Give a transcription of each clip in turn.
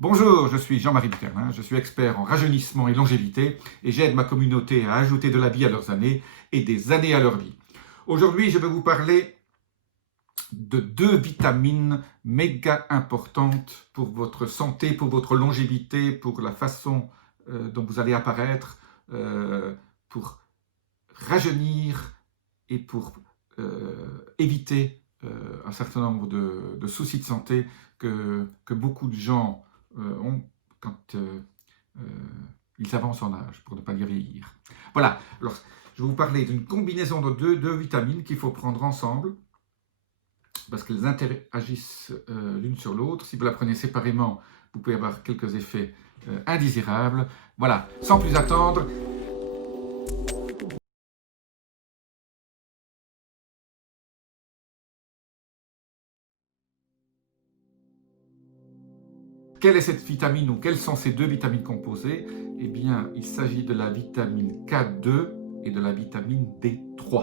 Bonjour, je suis Jean-Marie Buterlin, je suis expert en rajeunissement et longévité et j'aide ma communauté à ajouter de la vie à leurs années et des années à leur vie. Aujourd'hui, je vais vous parler de deux vitamines méga importantes pour votre santé, pour votre longévité, pour la façon dont vous allez apparaître, pour rajeunir et pour éviter un certain nombre de soucis de santé que beaucoup de gens ont quand euh, ils avancent en âge, pour ne pas dire vieillir. Voilà, alors je vais vous parler d'une combinaison de deux vitamines qu'il faut prendre ensemble, parce qu'elles interagissent l'une sur l'autre. Si vous la prenez séparément, vous pouvez avoir quelques effets indésirables. Voilà, sans plus attendre, quelle est cette vitamine ou quelles sont ces deux vitamines composées? Eh bien, il s'agit de la vitamine K2 et de la vitamine D3.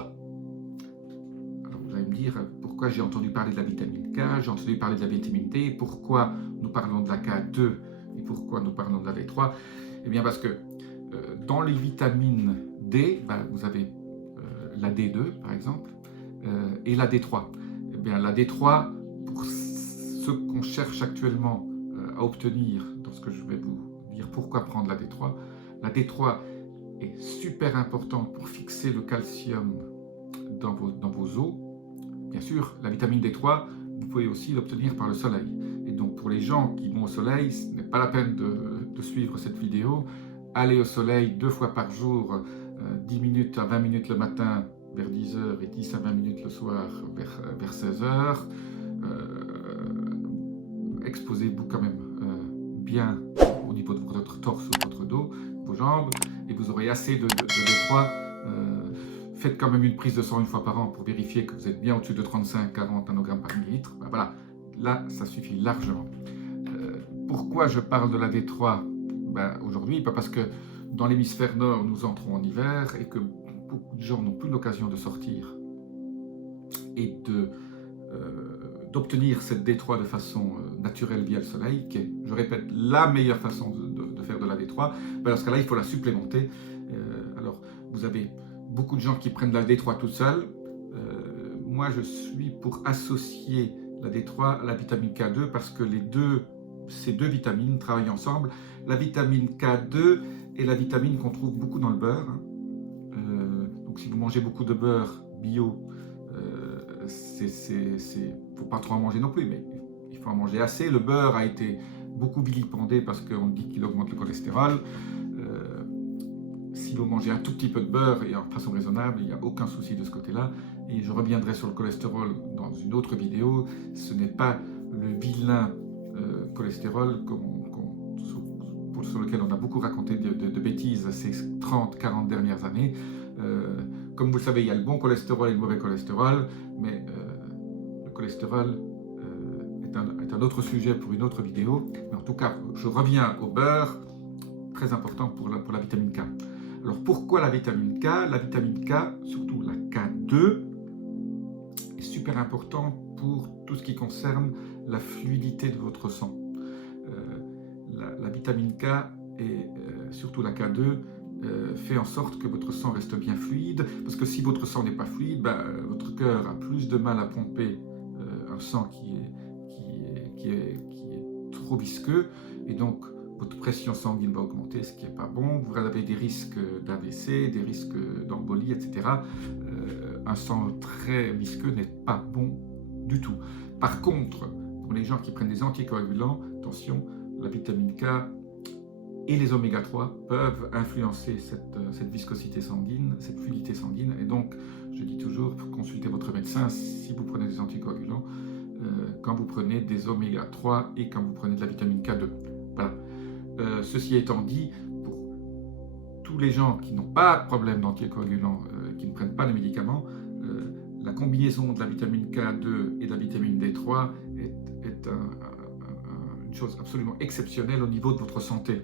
Alors, vous allez me dire, pourquoi j'ai entendu parler de la vitamine K, j'ai entendu parler de la vitamine D, pourquoi nous parlons de la K2 et pourquoi nous parlons de la D3? Eh bien, parce que dans les vitamines D, vous avez la D2 par exemple, et la D3. Eh bien, la D3, pour ce qu'on cherche actuellement à obtenir, dans ce que je vais vous dire pourquoi prendre la D3 est super importante pour fixer le calcium dans vos os. Bien sûr, la vitamine D3, vous pouvez aussi l'obtenir par le soleil. Et donc pour les gens qui vont au soleil, ce n'est pas la peine de suivre cette vidéo. Allez au soleil 2 fois par jour, 10 minutes à 20 minutes le matin vers 10 h et 10 à 20 minutes le soir vers 16 h. Exposez-vous quand même bien au niveau de votre torse ou votre dos, vos jambes, et vous aurez assez de D3. Faites quand même une prise de sang une fois par an pour vérifier que vous êtes bien au-dessus de 35-40 nanogrammes par millilitre. Voilà, là, ça suffit largement. Pourquoi je parle de la D3 aujourd'hui? Parce que dans l'hémisphère nord, nous entrons en hiver et que beaucoup de gens n'ont plus l'occasion de sortir et d'obtenir cette D3 de façon naturelle via le soleil, qui est, je répète, la meilleure façon de faire de la D3. Dans ce cas-là, il faut la supplémenter. Alors, vous avez beaucoup de gens qui prennent la D3 toute seule. Moi, je suis pour associer la D3 à la vitamine K2 parce que ces deux vitamines travaillent ensemble. La vitamine K2 est la vitamine qu'on trouve beaucoup dans le beurre. Donc, si vous mangez beaucoup de beurre bio, il ne faut pas trop en manger non plus, mais il faut en manger assez. Le beurre a été beaucoup vilipendé parce qu'on dit qu'il augmente le cholestérol. Si vous mangez un tout petit peu de beurre et en façon raisonnable, il n'y a aucun souci de ce côté-là. Et je reviendrai sur le cholestérol dans une autre vidéo. Ce n'est pas le vilain cholestérol sur lequel on a beaucoup raconté de bêtises ces 30-40 dernières années. Comme vous le savez, il y a le bon cholestérol et le mauvais cholestérol, mais le cholestérol est un autre sujet pour une autre vidéo. Mais en tout cas, je reviens au beurre, très important pour la vitamine K. Alors pourquoi la vitamine K? La vitamine K, surtout la K2, est super important pour tout ce qui concerne la fluidité de votre sang. La vitamine K et surtout la K2 fait en sorte que votre sang reste bien fluide, parce que si votre sang n'est pas fluide, votre cœur a plus de mal à pomper un sang qui est trop visqueux, et donc votre pression sanguine va augmenter, ce qui n'est pas bon. Vous avez des risques d'AVC, des risques d'embolie, etc. Un sang très visqueux n'est pas bon du tout. Par contre, pour les gens qui prennent des anticoagulants, attention, la vitamine K et les oméga 3 peuvent influencer cette viscosité sanguine, cette fluidité sanguine. Et donc, je dis toujours, consultez votre médecin si vous prenez des anticoagulants, quand vous prenez des oméga 3 et quand vous prenez de la vitamine K2. Voilà. Ceci étant dit, pour tous les gens qui n'ont pas de problème d'anticoagulants, qui ne prennent pas de médicaments, la combinaison de la vitamine K2 et de la vitamine D3 est une chose absolument exceptionnelle au niveau de votre santé.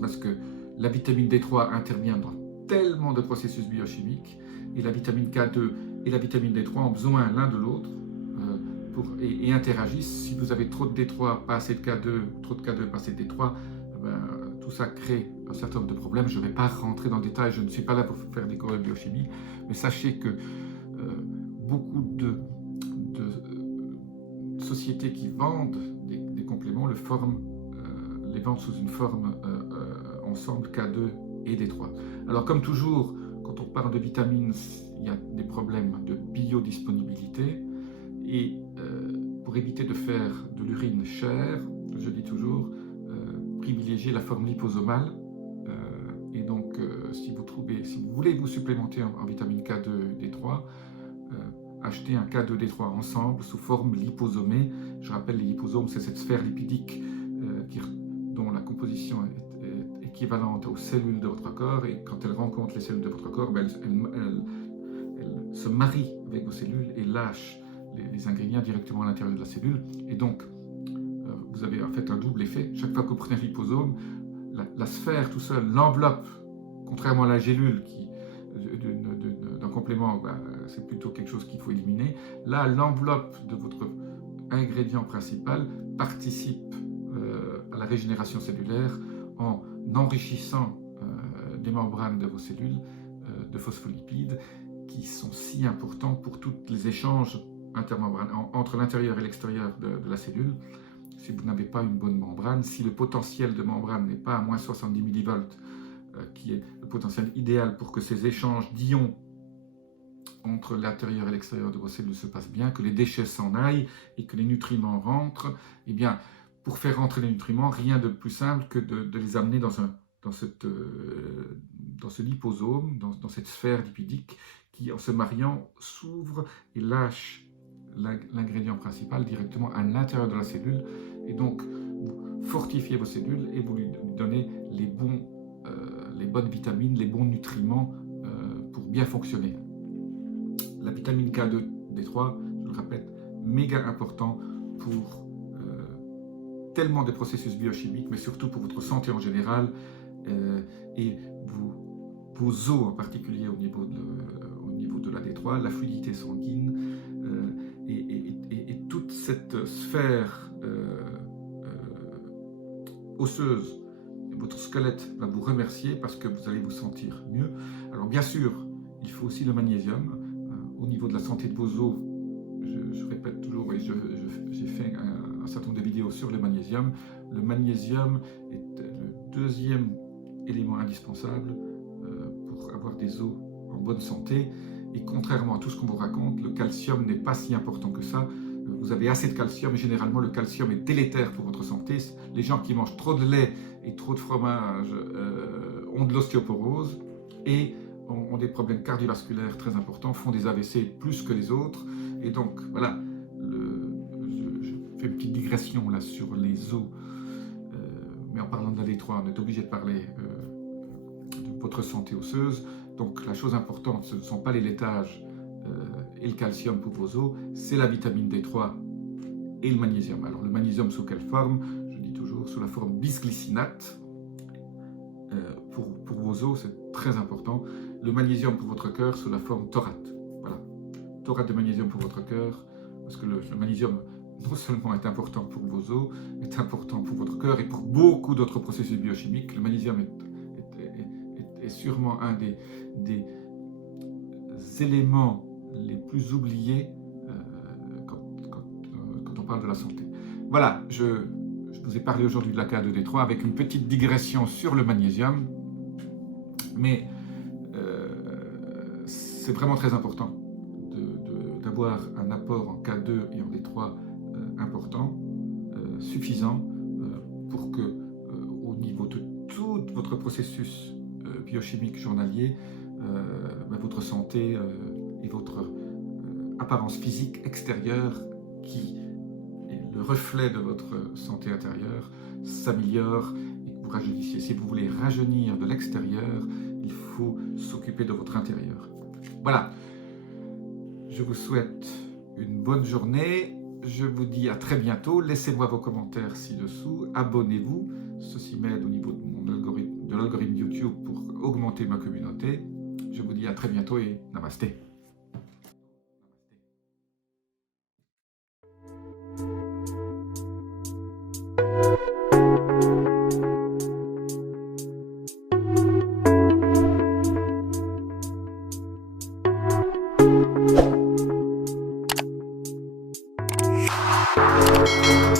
Parce que la vitamine D3 intervient dans tellement de processus biochimiques, et la vitamine K2 et la vitamine D3 ont besoin l'un de l'autre et interagissent. Si vous avez trop de D3, pas assez de K2, trop de K2, pas assez de D3, tout ça crée un certain nombre de problèmes. Je ne vais pas rentrer dans le détail, je ne suis pas là pour faire des cours de biochimie, mais sachez que beaucoup de sociétés qui vendent des compléments les vendent sous une forme ensemble K2 et D3. Alors comme toujours, quand on parle de vitamines, il y a des problèmes de biodisponibilité et pour éviter de faire de l'urine chère, je dis toujours, privilégiez la forme liposomale et donc si vous voulez vous supplémenter en vitamine K2 D3, achetez un K2D3 ensemble sous forme liposomée. Je rappelle, les liposomes, c'est cette sphère lipidique dont la composition est équivalente aux cellules de votre corps, et quand elle rencontre les cellules de votre corps, elle se marie avec vos cellules et lâche les ingrédients directement à l'intérieur de la cellule. Et donc, vous avez en fait un double effet. Chaque fois que vous prenez un liposome, la sphère tout seul, l'enveloppe, contrairement à la gélule d'un complément, c'est plutôt quelque chose qu'il faut éliminer. Là, l'enveloppe de votre ingrédient principal participe à la régénération cellulaire en enrichissant les membranes de vos cellules de phospholipides qui sont si importants pour tous les échanges intermembranes entre l'intérieur et l'extérieur de la cellule. Si vous n'avez pas une bonne membrane, si le potentiel de membrane n'est pas à moins 70 millivolts, qui est le potentiel idéal pour que ces échanges d'ions entre l'intérieur et l'extérieur de vos cellules se passent bien, que les déchets s'en aillent et que les nutriments rentrent, eh bien, pour faire rentrer les nutriments, rien de plus simple que de les amener dans ce liposome, dans cette sphère lipidique qui, en se mariant, s'ouvre et lâche l'ingrédient principal directement à l'intérieur de la cellule. Et donc, vous fortifiez vos cellules et vous lui donnez les bonnes vitamines, les bons nutriments pour bien fonctionner. La vitamine K2, D3, je le répète, méga important pour tellement de processus biochimiques, mais surtout pour votre santé en général et vos os en particulier au niveau de la D3, la fluidité sanguine et toute cette sphère osseuse. Votre squelette va vous remercier parce que vous allez vous sentir mieux. Alors bien sûr, il faut aussi le magnésium. Au niveau de la santé de vos os, je répète toujours, et j'ai fait un certain nombre de vidéos sur le magnésium. Le magnésium est le deuxième élément indispensable pour avoir des os en bonne santé. Et contrairement à tout ce qu'on vous raconte, le calcium n'est pas si important que ça. Vous avez assez de calcium et généralement le calcium est délétère pour votre santé. Les gens qui mangent trop de lait et trop de fromage ont de l'ostéoporose et ont des problèmes cardiovasculaires très importants, font des AVC plus que les autres. Et donc, voilà, je fais une petite digression là sur les os. Mais en parlant de la D3, on est obligé de parler de votre santé osseuse. Donc, la chose importante, ce ne sont pas les laitages et le calcium pour vos os, c'est la vitamine D3 et le magnésium. Alors, le magnésium sous quelle forme? Je dis toujours sous la forme bisglycinate. Pour vos os, c'est très important. Le magnésium pour votre cœur sous la forme taurate. Voilà, taurate de magnésium pour votre cœur, parce que le magnésium non seulement est important pour vos os, est important pour votre cœur et pour beaucoup d'autres processus biochimiques. Le magnésium est sûrement un des éléments les plus oubliés quand on parle de la santé. Voilà, je vous ai parlé aujourd'hui de la K2D3 avec une petite digression sur le magnésium, mais c'est vraiment très important d'avoir un apport en K2 et en D3 important, suffisant pour que au niveau de tout votre processus biochimique journalier, votre santé et votre apparence physique extérieure qui est le reflet de votre santé intérieure s'améliore et que vous rajeunissiez. Si vous voulez rajeunir de l'extérieur, il faut s'occuper de votre intérieur. Voilà, je vous souhaite une bonne journée. Je vous dis à très bientôt. Laissez-moi vos commentaires ci-dessous. Abonnez-vous. Ceci m'aide au niveau de l'algorithme YouTube pour augmenter ma communauté. Je vous dis à très bientôt et namasté. Thank you.